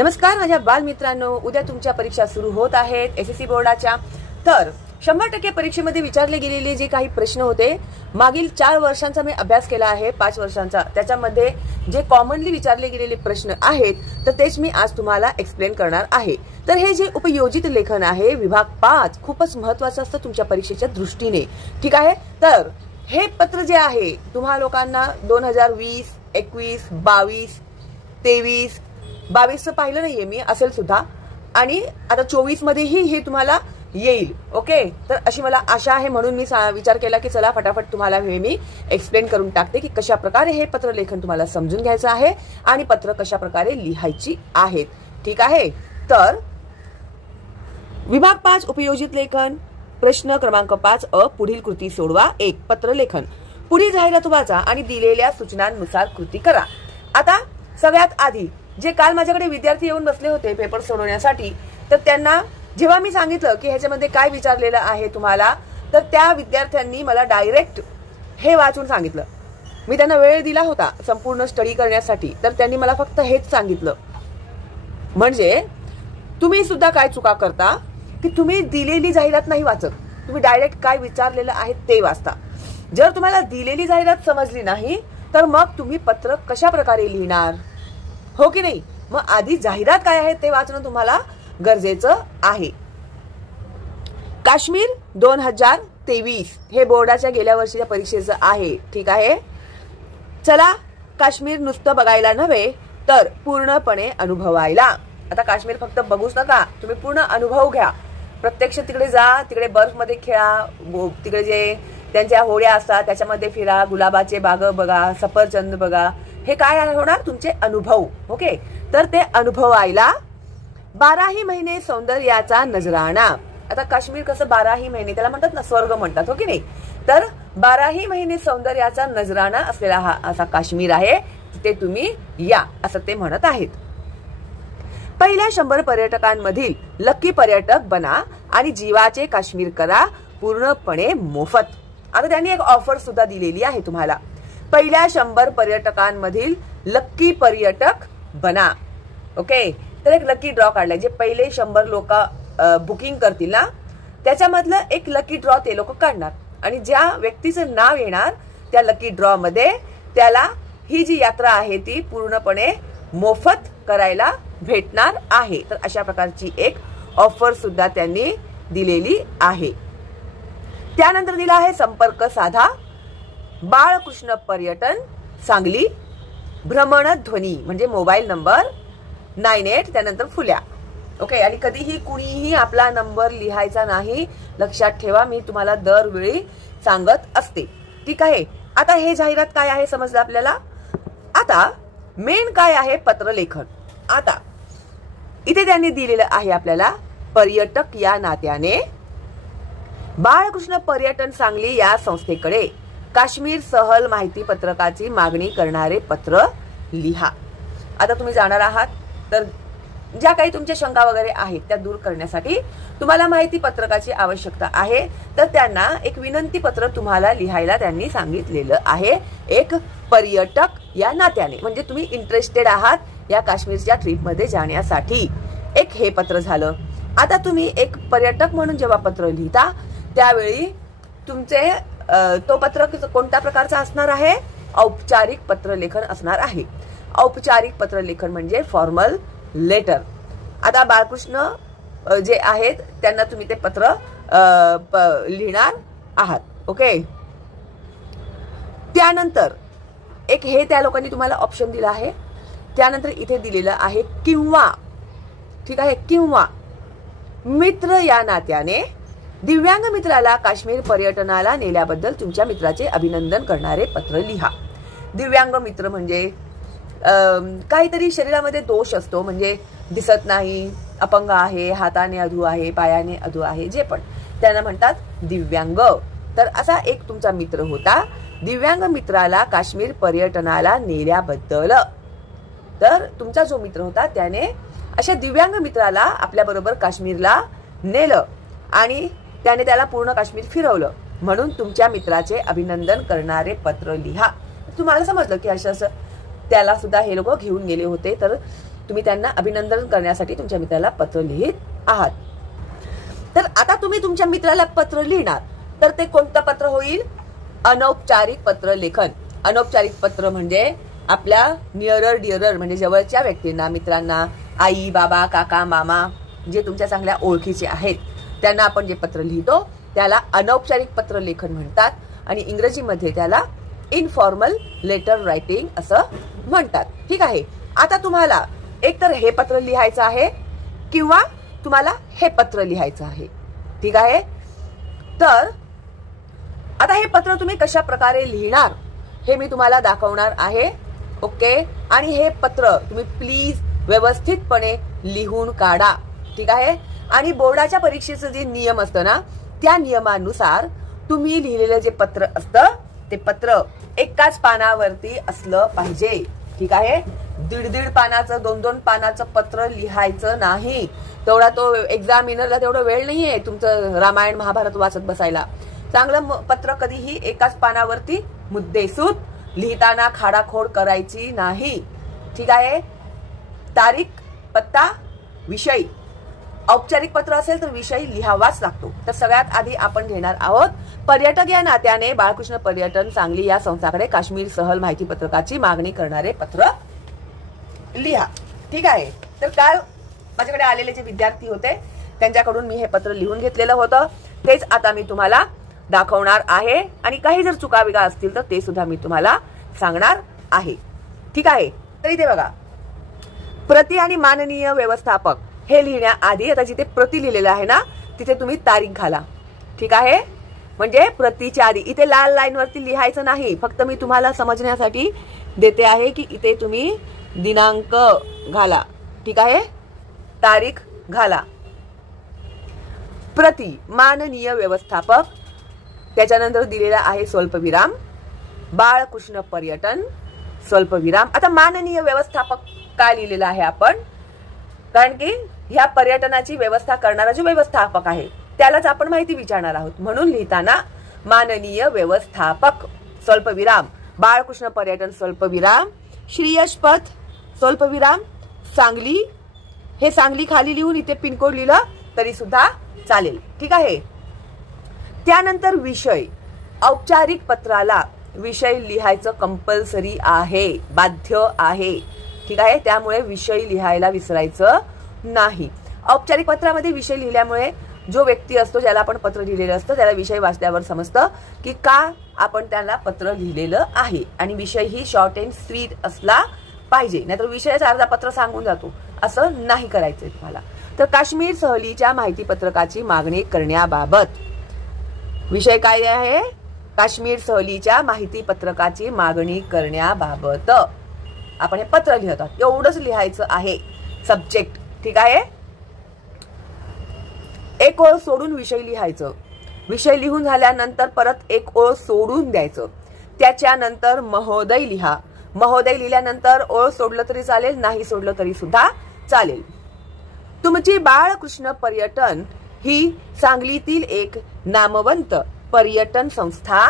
नमस्कार माझ्या बालमित्रांनो, उद्या तुमच्या परीक्षा सुरू होत आहेत एसएससी बोर्डाच्या। तर 100% परीक्षेमध्ये विचारले गेलेले जे काही प्रश्न होते, मागील 4 वर्षांचा मी अभ्यास केला आहे, 5 वर्षांचा, त्याच्यामध्ये जे कॉमनली विचारले गेलेले प्रश्न आहेत तर तेच मी आज तुम्हाला एक्सप्लेन करणार आहे। तर हे जे उपयोजित लेखन आहे विभाग 5 खूपच महत्त्वाचं असतं तुमच्या परीक्षेच्या दृष्टीने, ठीक आहे। तर हे पत्र जे आहे तुम्हा लोकांना 2020, 21, 22, 23, 22चं पाहिलं नाहीये मी, असेल सुद्धा, आणि आता 24 मध्येही हे तुम्हाला येईल। ओके, तर अशी मला आशा आहे, म्हणून मी विचार केला की चला फटाफट तुम्हाला हे मी एक्सप्लेन करून टाकते की कशा प्रकारे हे पत्र लेखन तुम्हाला समजून घ्यायचं आहे आणि पत्र कशा प्रकारे लिहायची आहेत, ठीक आहे। तर विभाग 5 उपयोजित लेखन, प्रश्न क्रमांक 5 अ, पुढील कृती सोडवा। 1 पत्र लेखन, पुढील जाहिरात वाचा आणि दिलेल्या सूचनांनुसार कृती करा। आता सगळ्यात आधी जे काल माझ्याकडे विद्यार्थी येऊन बसले होते पेपर सोडवण्यासाठी, तर त्यांना जेव्हा मी सांगितलं की ह्याच्यामध्ये काय विचारलेलं आहे तुम्हाला, तर त्या विद्यार्थ्यांनी मला डायरेक्ट हे वाचून सांगितलं। मी त्यांना वेळ दिला होता संपूर्ण स्टडी करण्यासाठी, तर त्यांनी मला फक्त हेच सांगितलं। म्हणजे तुम्ही सुद्धा काय चुका करता की तुम्ही दिलेली जाहिरात नाही वाचत, तुम्ही डायरेक्ट काय विचारलेलं आहे ते वाचता। जर तुम्हाला दिलेली जाहिरात समजली नाही तर मग तुम्ही पत्र कशा प्रकारे लिहिणार, हो की नाही? मग आधी जाहिरात काय आहे ते वाचणं तुम्हाला गरजेचं आहे। काश्मीर 2023 हे बोर्डाच्या गेल्या वर्षीच्या परीक्षेचं आहे, ठीक आहे। चला काश्मीर नुसतं बघायला नव्हे तर पूर्णपणे अनुभवायला। आता काश्मीर फक्त बघूच नका, तुम्ही पूर्ण अनुभव घ्या, प्रत्यक्ष तिकडे जा, तिकडे बर्फ मध्ये खेळा, तिकडे जे त्यांच्या होड्या असतात त्याच्यामध्ये फिरा, गुलाबाचे बाग बघा, सफरचंद बघा, हे काय होणार तुमचे अनुभव। ओके, तर ते अनुभवायला 12ही महिने सौंदर्याचा नजराणा। आता काश्मीर कसं 12ही महिने त्याला म्हणतात ना, स्वर्ग म्हणतात, हो की नाही? तर 12ही महिने सौंदर्याचा नजराणा असलेला हा असा काश्मीर आहे, ते तुम्ही या असं ते म्हणत आहेत। पहिल्या 100 पर्यटकांमधील लकी पर्यटक बना आणि जीवाचे काश्मीर करा पूर्णपणे मोफत। आता त्यांनी एक ऑफर सुद्धा दिलेली आहे तुम्हाला, पहिल्या 100 पर्यटकांमधील लकी पर्यटक बना। ओके, तर एक लकी ड्रॉ काढलाय, जे पहिले 100 लोक बुकिंग करतील ना त्याच्यामधलं एक लकी ड्रॉ ते लोक काढणार, आणि ज्या व्यक्तीचं नाव येणार त्या लकी ड्रॉ मध्ये त्याला ही जी यात्रा आहे ती पूर्णपणे मोफत करायला भेटणार आहे। तर अशा प्रकारची एक ऑफर सुद्धा त्यांनी दिलेली आहे। त्यानंतर दिला आहे संपर्क साधा, बाळकृष्ण पर्यटन सांगली, भ्रमणध्वनी म्हणजे मोबाईल नंबर 98 त्यानंतर फुल्या। ओके, आणि कधीही कुणीही आपला नंबर लिहायचा नाही, लक्षात ठेवा, मी तुम्हाला दरवेळी सांगत असते, ठीक आहे। आता हे जाहिरात काय आहे समजलं आपल्याला। आता मेन काय आहे पत्र लेखन। आता इथे त्यांनी दिलेलं आहे आपल्याला, पर्यटक या नात्याने बाळकृष्ण पर्यटन सांगली या संस्थेकडे काश्मीर सहल माहिती पत्रकाची मागणी करणारे पत्र लिहा। आता तुम्ही जाणार आहात, तर ज्या काही तुमच्या शंका वगैरे आहेत त्या दूर करण्यासाठी तुम्हाला माहिती पत्रकाची आवश्यकता आहे, तर त्यांना एक विनंती पत्र तुम्हाला लिहायला त्यांनी सांगितलेलं आहे, एक पर्यटक या नात्याने, म्हणजे तुम्ही इंटरेस्टेड आहात या काश्मीरच्या ट्रिप मध्ये जाण्यासाठी, एक हे पत्र झालं। आता तुम्ही एक पर्यटक म्हणून जेव्हा पत्र लिहिता त्यावेळी तुमचे तो पत्र कोणत्या प्रकारचा असणार आहे, औपचारिक पत्रलेखन असणार आहे। औपचारिक पत्रलेखन म्हणजे फॉर्मल लेटर। आता बाळकृष्ण जे आहेत त्यांना तुम्ही ते पत्र लिहिणार आहात, ओके। त्यानंतर एक हे त्या लोकांनी तुम्हाला ऑप्शन दिला आहे, त्यानंतर इथे दिलेलं आहे किंवा, ठीक आहे, किंवा मित्र या नात्याने दिव्यांग मित्राला काश्मीर पर्यटनाला नेल्याबद्दल तुमच्या मित्राचे अभिनंदन करणारे पत्र लिहा। दिव्यांग मित्र म्हणजे काहीतरी शरीरामध्ये दोष असतो, म्हणजे दिसत नाही, अपंग आहे, हाताने अधू आहे, पायाने अधू आहे, जे पण त्यांना म्हणतात दिव्यांग। तर असा एक तुमचा मित्र होता, दिव्यांग मित्राला काश्मीर पर्यटनाला नेल्याबद्दल, तर तुमचा जो मित्र होता त्याने अशा दिव्यांग मित्राला आपल्या बरोबर काश्मीरला नेलं आणि त्याने त्याला पूर्ण काश्मीर फिरवलं, म्हणून तुमच्या मित्राचे अभिनंदन करणारे पत्र लिहा। तुम्हाला समजलं की असं त्याला सुद्धा हे लोक घेऊन गेले होते, तर तुम्ही त्यांना अभिनंदन करण्यासाठी तुमच्या मित्राला पत्र लिहित आहात. तर आता तुम्ही तुमच्या मित्राला पत्र लिहिणार, तर ते कोणतं पत्र होईल? अनौपचारिक पत्र लेखन. अनौपचारिक पत्र म्हणजे आपल्या नियरर डिअरर म्हणजे जवळच्या व्यक्तींना, मित्रांना, आई, बाबा, काका, मामा, जे तुमच्या चांगल्या ओळखीचे आहेत त्यांना आपण जे पत्र लिहितो त्याला अनौपचारिक पत्र लेखन म्हणतात आणि इंग्रजीमध्ये त्याला इनफॉर्मल लेटर रायटिंग असं म्हणतात. ठीक आहे. आता तुम्हाला एकतर हे पत्र लिहायचं आहे किंवा तुम्हाला हे पत्र लिहायचं आहे. ठीक आहे. तर आता हे पत्र तुम्ही कशा प्रकारे लिहिणार हे मी तुम्हाला दाखवणार आहे. ओके. आणि हे पत्र तुम्ही प्लीज व्यवस्थितपणे लिहून काढा. ठीक आहे. आणि बोर्डाच्या परीक्षेचं जे नियम असतं ना, त्या नियमानुसार तुम्ही लिहिलेलं जे पत्र असतं ते पत्र एकाच पानावरती असलं पाहिजे. ठीक आहे. दीड पानाचं 2 पानाचं पत्र लिहायचं नाही. तेवढा तो एक्झामिनरला तेवढा वेळ नाहीये तुमचं रामायण महाभारत वाचत बसायला. चांगलं पत्र कधीही एकाच पानावरती मुद्देसूद लिहिताना खाडाखोड करायची नाही. ठीक आहे. तारीख, पत्ता, विषय. औपचारिक पत्र असेल तर विषय लिहावाच लागतो. तर सगळ्यात आधी आपण घेणार आहोत पर्यटक या नात्याने बाळकृष्ण पर्यटन सांगली या संस्थाकडे काश्मीर सहल माहिती पत्रकाची मागणी करणारे पत्र लिहा. ठीक आहे. तर काल माझ्याकडे आलेले जे विद्यार्थी होते त्यांच्याकडून मी हे पत्र लिहून घेतलेलं होतं, तेच आता मी तुम्हाला दाखवणार आहे आणि काही जर चुकाबिगा असतील तर ते सुद्धा मी तुम्हाला सांगणार आहे. ठीक आहे. तर इथे बघा, प्रति आणि माननीय व्यवस्थापक हे लिहिण्याआधी आता जिथे प्रति लिहिलेलं आहे ना तिथे तुम्ही तारीख घाला. ठीक आहे. म्हणजे प्रतीच्या आधी इथे लाल लाईन वरती लिहायचं नाही. फक्त मी तुम्हाला समजण्यासाठी देते आहे की इथे तुम्ही दिनांक घाला. ठीक आहे. तारीख घाला. प्रति माननीय व्यवस्थापक, त्याच्यानंतर दिलेला आहे स्वल्पविराम, बाळकृष्ण पर्यटन, स्वल्पविराम. आता माननीय व्यवस्थापक काय लिहिलेला आहे आपण? कारण की ह्या पर्यटनाची व्यवस्था करणारा जो व्यवस्थापक आहे त्यालाच आपण माहिती विचारणार आहोत. म्हणून लिहिताना माननीय व्यवस्थापक स्वल्पविराम, बाळकृष्ण पर्यटन स्वल्पविराम, श्रीयशपथ स्वल्पविराम, सांगली. हे सांगली खाली लिहून इथे पिनकोड लिहिलं तरी सुद्धा चालेल. ठीक आहे. त्यानंतर विषय. औपचारिक पत्राला विषय लिहायचं कंपल्सरी आहे, बाध्य आहे. ठीक आहे. त्यामुळे विषय लिहायला विसरायचं नाही. औपचारिक पत्रामध्ये विषय लिहिल्यामुळे जो व्यक्ती असतो ज्याला आपण पत्र लिहिलेलं असतं त्याला विषय वाचल्यावर समजतं की का आपण त्याला पत्र लिहिलेलं आहे. आणि विषय ही शॉर्ट अँड स्वीट असला पाहिजे, नाहीतर विषयाचा अर्धा पत्र सांगून जातो. असं नाही करायचंय तुम्हाला. तर काश्मीर सहलीच्या माहिती पत्रकाची मागणी करण्याबाबत विषय काय आहे? काश्मीर सहलीच्या माहिती पत्रकाची मागणी करण्याबाबत आपण हे पत्र लिहित आहोत. एवढंच लिहायचं आहे सब्जेक्ट. ठीक आहे. एक ओळ सोडून विषय लिहायचं. विषय लिहून झाल्यानंतर परत एक ओळ सोडून द्यायचं. त्याच्यानंतर महोदय लिहा. महोदय लिहिल्यानंतर ओळ सोडलं तरी चालेल, नाही सोडलं तरी सुद्धा चालेल. तुमची बाळकृष्ण पर्यटन ही सांगलीतील एक नामवंत पर्यटन संस्था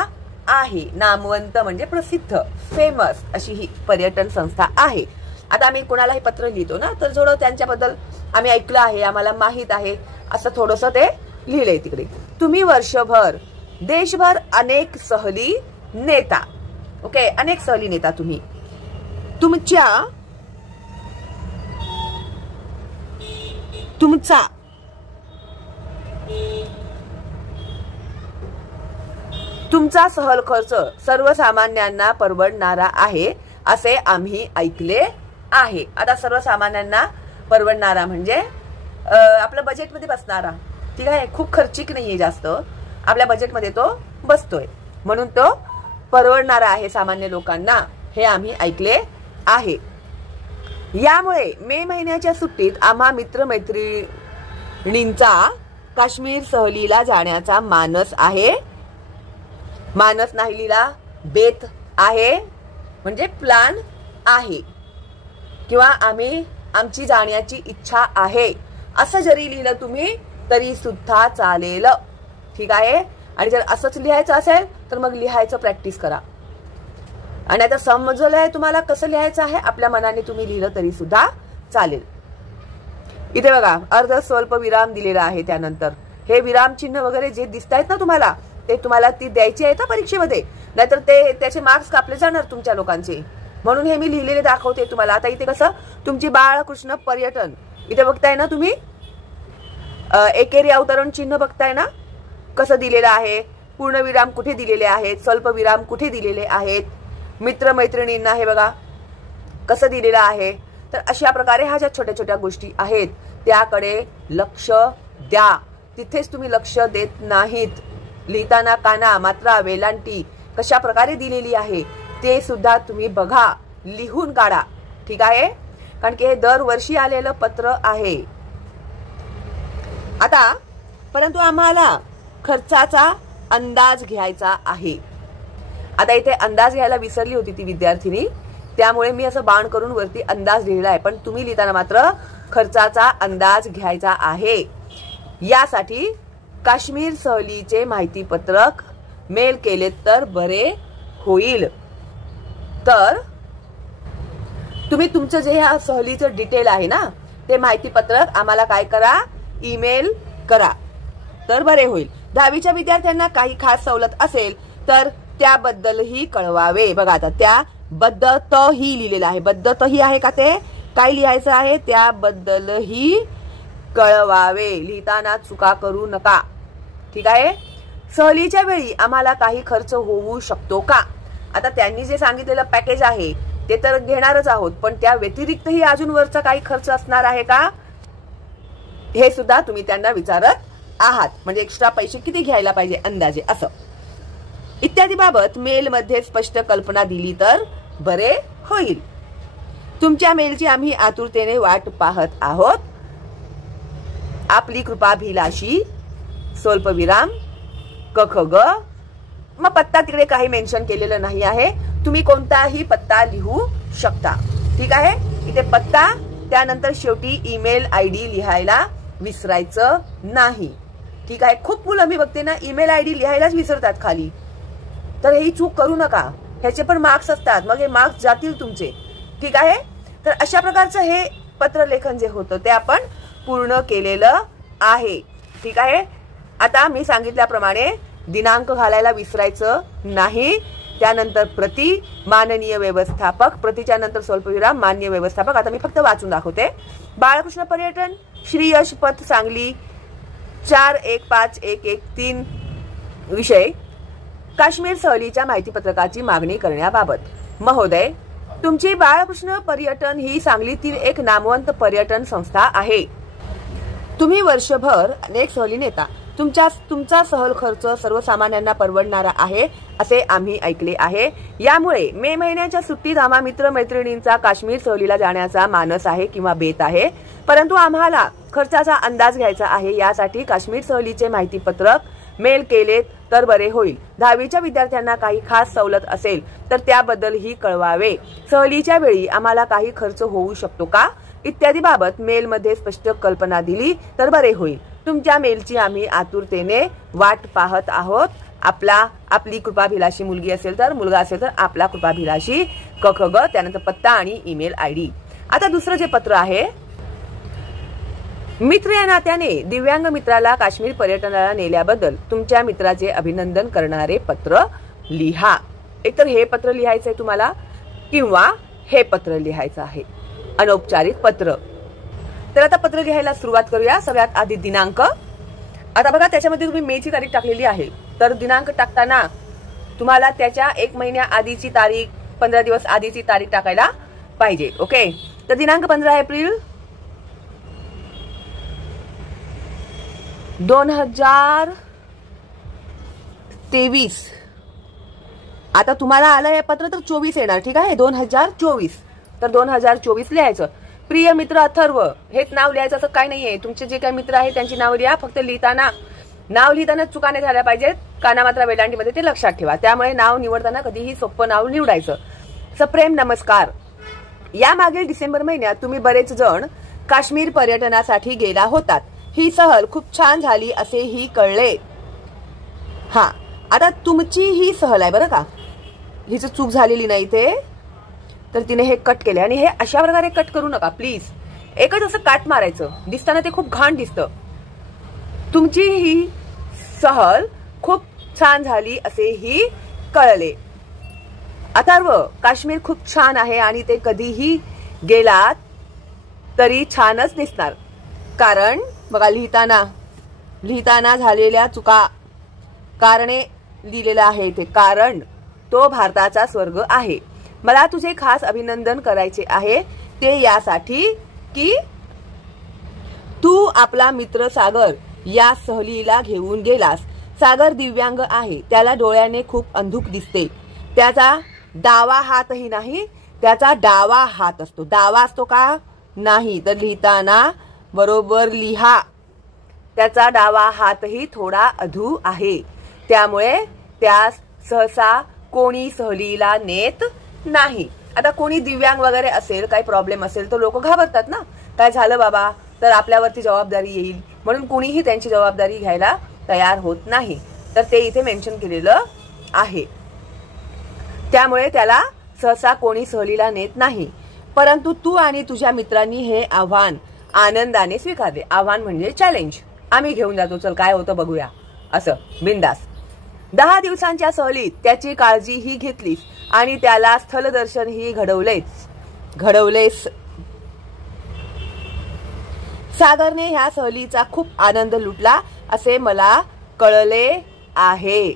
आहे. नामवंत म्हणजे प्रसिद्ध, फेमस अशी ही पर्यटन संस्था आहे. आता आम्ही कोणालाही पत्र लिहितो ना तर थोडं त्यांच्याबद्दल आम्ही ऐकलं आहे, आम्हाला माहित आहे असं थोडंसं ते लिहिलंय तिकडे. तुम्ही वर्षभर देशभर अनेक सहली नेता. ओके. अनेक सहली नेता तुम्ही. तुमचा सहल खर्च सर्वसामान्यांना परवडणारा आहे असे आम्ही ऐकले आहे. आता सर्वसामान्यांना परवडणारा म्हणजे आपल्या बजेटमध्ये बसणारा. ठीक आहे. खूप खर्चिक नाहीये जास्त, आपल्या बजेटमध्ये तो बसतोय म्हणून तो परवडणारा आहे सामान्य लोकांना, हे आम्ही ऐकले आहे. यामुळे मे महिन्याच्या सुट्टीत आम्हा मित्रमैत्रिणींचा काश्मीर सहलीला जाण्याचा मानस आहे. मानस नाही लिहिला, बेत आहे म्हणजे प्लॅन आहे किंवा आमची जाण्याची इच्छा आहे असं जरी लिहिलं तुम्ही तरी सुद्धा चालेल. ठीक आहे. आणि जर असंच लिहायचं असेल तर मग लिहायचं प्रॅक्टिस करा. आणि आता समजलंय तुम्हाला कसं लिहायचं आहे, आपल्या मनाने तुम्ही लिहिलं तरी सुद्धा चालेल. इथे बघा अर्ध स्वल्प विराम दिलेला आहे. त्यानंतर हे विराम चिन्ह वगैरे जे दिसत आहेत ना तुम्हाला, ते तुम्हाला ती द्यायची आहेत परीक्षेमध्ये, नाहीतर ते त्याचे मार्क्स कापले जाणार तुमच्या लोकांचे. म्हणून हे मी लिहिलेले दाखवते तुम्हाला. आता इथे कसं तुमची बाळकृष्ण पर्यटन इथे बघताय ना तुम्ही, एकेरी अवतरण चिन्ह बघताय ना कसं दिलेलं आहे, पूर्णविराम कुठे दिलेले आहेत, स्वल्पविराम कुठे दिलेले आहेत, मित्र मैत्रिणींना हे बघा कसं दिलेलं आहे. तर अशा प्रकारे ह्या ज्या छोट्या छोट्या गोष्टी आहेत त्याकडे लक्ष द्या. तिथेच तुम्ही लक्ष देत नाहीत. लिहिताना काना, मात्रा, वेलांटी कशा प्रकारे दिलेली आहे ते सुद्धा तुम्ही बघा, लिहून काढा. ठीक आहे, कारण की हे दरवर्षी आलेलं पत्र आहे. आता परंतु आम्हाला खर्चाचा अंदाज घ्यायचा आहे. आता इथे अंदाज घ्यायला विसरली होती ती विद्यार्थिनी, त्यामुळे मी असं बाण करून वरती अंदाज लिहिला आहे. पण तुम्ही लिहिताना मात्र खर्चाचा अंदाज घ्यायचा आहे. यासाठी काश्मीर सहलीचे माहिती पत्रक मेल केले तर बरे होईल. तर तुम्ही तुमचं जे ह्या सहलीचं डिटेल आहे ना ते माहिती पत्रक आम्हाला काय करा, ईमेल करा तर बरे होईल. 10वीच्या विद्यार्थ्यांना काही खास सवलत असेल तर त्याबद्दलही कळवावे. बघा आता त्याबद्दलही लिहिलेलं आहे. बद्दलही आहे का, ते काय लिहायचं आहे, त्याबद्दलही कळवावे. लिहिताना चुका करू नका. ठीक आहे. सहलीच्या वेळी आम्हाला काही खर्च होऊ शकतो का. आता त्यांनी जे सांगितलेलं पॅकेज आहे ते तर घेणारच आहोत, पण त्या व्यतिरिक्तही अजून वरचा काही खर्च असणार आहे का हे सुद्धा तुम्ही त्यांना विचारत आहात. म्हणजे एक्स्ट्रा पैसे किती घ्यायला पाहिजे अंदाजे असं इत्यादी बाबत मेलमध्ये स्पष्ट कल्पना दिली तर बरे होईल. तुमच्या मेलची आम्ही आतुरतेने वाट पाहत आहोत. आपली कृपाभिलाषी स्वल्पविराम क ख ग. मग पत्ता तिकडे काही मेन्शन केलेलं नाही आहे, तुम्ही कोणताही पत्ता लिहू शकता. ठीक आहे. इथे पत्ता त्यानंतर शेवटी ईमेल आयडी लिहायला विसरायचं नाही. ठीक आहे. खूप मुलं मी बघते ना ईमेल आयडी लिहायलाच विसरतात खाली, तर ही चूक करू नका. ह्याचे पण मार्क्स असतात, मग हे मार्क्स जातील तुमचे. ठीक आहे. तर अशा प्रकारचं हे पत्रलेखन जे होतं ते आपण पूर्ण केलेलं आहे. ठीक आहे. आता मी सांगितल्याप्रमाणे दिनांक घालायला विसरायचं नाही. त्यानंतर प्रति, माननीय व्यवस्थापक, प्रतीच्या नंतर स्वल्पविराम, माननीय व्यवस्थापक. आता मी फक्त वाचून दाखवते. बाळकृष्ण पर्यटन, श्री यश पथ, सांगली 415113. विषय काश्मीर सहलीच्या माहिती पत्रकाची मागणी करण्याबाबत. महोदय, तुमची बाळकृष्ण पर्यटन ही सांगलीतील एक नामवंत पर्यटन संस्था आहे. तुम्ही वर्षभर अनेक सहली नेता. तुमचा सहल खर्च सर्वसामान्यांना परवडणारा आहे असे आम्ही ऐकले आहे. यामुळे मे महिन्याच्या सुट्टीत आम्हा मित्रमैत्रिणींचा काश्मीर सहलीला जाण्याचा मानस आहे किंवा बेत आहे. परंतु आम्हाला खर्चाचा अंदाज घ्यायचा आहे. यासाठी काश्मीर सहलीचे माहिती पत्रक मेल केले तर बरे होईल. 10वीच्या विद्यार्थ्यांना काही खास सवलत असेल तर त्याबद्दलही कळवावे. सहलीच्या वेळी आम्हाला काही खर्च होऊ शकतो का इत्यादी बाबत मेलमध्ये स्पष्ट कल्पना दिली तर बरे होईल. तुमच्या मेलची आम्ही आतुरतेने वाट पाहत आहोत. आपली कृपाभिलाषी मुलगी असेल तर, मुलगा असेल तर आपला कृपाभिलाषी क ख ग. त्यानंतर पत्ता आणि ईमेल आयडी. आता दुसरं जे पत्र आहे, मित्र या नात्याने दिव्यांग मित्राला काश्मीर पर्यटनाला नेल्याबद्दल तुमच्या मित्राचे अभिनंदन करणारे पत्र लिहा. एकतर हे पत्र लिहायचंय तुम्हाला किंवा हे पत्र लिहायचं आहे, अनौपचारिक पत्र. तर आता पत्र लिहायला सुरुवात करूया. सगळ्यात आधी दिनांक. आता बघा त्याच्यामध्ये तुम्ही मेची तारीख टाकलेली आहे, तर दिनांक टाकताना तुम्हाला त्याच्या 1 महिन्या आधीची तारीख, 15 दिवस आधीची तारीख टाकायला पाहिजे. ओके. तर दिनांक 15 एप्रिल 2023. आता तुम्हाला आलं हे पत्र तर 24 येणार. ठीक आहे. 2024. तर 2024 लिहायचं. प्रिय मित्र अथर्व, हेच नाव लिहायचं असं काय नाहीये. तुमचे जे काही मित्र आहेत त्यांची नाव लिहा. फक्त नाव लिहिताना चुकाने झाल्या पाहिजेत. कानामात्रा वेलांटीमध्ये ते लक्षात ठेवा. त्यामुळे नाव निवडताना कधीही सोपं नाव निवडायचं. सप्रेम नमस्कार. या मागील डिसेंबर महिन्यात तुम्ही बरेच जण काश्मीर पर्यटनासाठी गेला होतात. ही सहल खूप छान झाली असेही कळले. हा, आता तुमची ही सहल आहे बरं का, हिच चूक झालेली नाही ते, तर तिने हे कट केले. आणि हे अशा प्रकारे कट करू नका प्लीज. एकच असं काट मारायचं, दिसताना ते खूप घाण दिसतं. तुमची ही सहल खूप छान झाली असेही कळले. अथर्व, काश्मीर खूप छान आहे आणि ते कधीही गेलात तरी छानच दिसणार. कारण बघा, लिहिताना झालेल्या चुका कारणे लिहिलेलं आहे इथे. कारण तो भारताचा स्वर्ग आहे. मला तुझे खास अभिनंदन करायचे आहे, ते यासाठी की तू आपला मित्र सागर या सहलीला घेऊन गेलास. सागर दिव्यांग आहे, त्याला डोळ्याने खूप अंधुक दिसते. त्याचा डावा हातही नाही, त्याचा डावा हात असतो. डावा असतो का नाही, तर लिहिताना बरोबर लिहा. त्याचा डावा हातही थोडा अधू आहे, त्यामुळे त्यास सहसा कोणी सहलीला नेत नाही. आता कोणी दिव्यांग वगैरे असेल, काही प्रॉब्लेम असेल तर लोक घाबरतात ना, काय झालं बाबा तर आपल्यावरती जबाबदारी येईल, म्हणून कोणीही त्यांची जबाबदारी घ्यायला तयार होत नाही. तर ते इथे मेन्शन केलेलं आहे. त्यामुळे त्याला सहसा कोणी सहलीला नेत नाही. परंतु तू आणि तुझ्या मित्रांनी हे आव्हान आनंदाने स्वीकारले. आव्हान म्हणजे चॅलेंज. आम्ही घेऊन जातो, चल काय होतं बघूया, असं बिंदास. 10 दिवसांच्या सहलीत त्याची काळजीही घेतलीस आणि त्याला स्थलदर्शनही घडवलेस. सागरने ह्या सहलीचा खूप आनंद लुटला असे मला कळले आहे.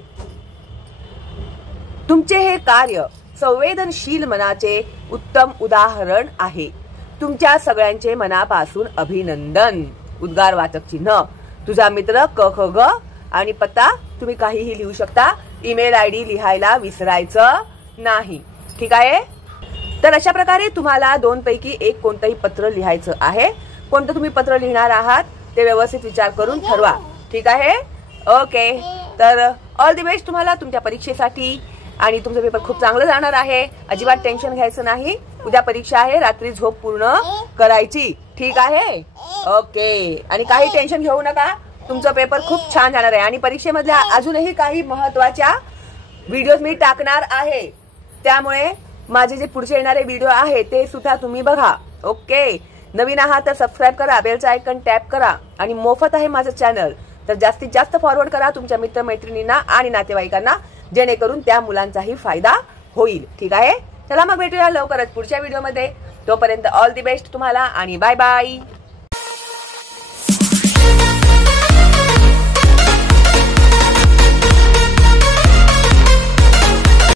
तुमचे हे कार्य संवेदनशील मनाचे उत्तम उदाहरण आहे. तुमच्या सगळ्यांचे मनापासून अभिनंदन. उद्गारवाचक चिन्ह. तुझा मित्र क ख ग आणि पत्ता तुम्ही काहीही लिहू शकता. ईमेल आयडी लिहायला विसरायचं नाही. ठीक आहे. तर अशा प्रकारे तुम्हाला 2 पैकी एक कोणतंही पत्र लिहायचं आहे. कोणतं तुम्ही पत्र लिहिणार आहात ते व्यवस्थित विचार करून ठरवा. ठीक आहे. ओके. तर ऑल द बेस्ट तुम्हाला तुमच्या परीक्षेसाठी. आणि तुमचं पेपर खूप चांगलं जाणार आहे. अजिबात टेन्शन घ्यायचं नाही. उद्या परीक्षा आहे, रात्री झोप पूर्ण करायची. ठीक आहे. ओके. आणि काही टेन्शन घेऊ नका, तुमचं पेपर खूप छान जाणार आहे. आणि परीक्षेमधल्या अजूनही काही महत्वाच्या व्हिडिओज मी टाकणार आहे, त्यामुळे माझे जे पुढचे येणारे व्हिडिओ आहे ते सुद्धा तुम्ही बघा. ओके. नवीन आहात तर सबस्क्राईब करा, बेलचा आयकॉन टॅप करा. आणि मोफत आहे माझं चॅनल, तर जास्तीत जास्त फॉरवर्ड करा तुमच्या मित्रमैत्रिणींना आणि नातेवाईकांना, जेणेकरून त्या मुलांचाही फायदा होईल. ठीक आहे. चला मग भेटूया लवकरच पुढच्या व्हिडिओमध्ये. तोपर्यंत ऑल दी बेस्ट तुम्हाला आणि बाय बाय.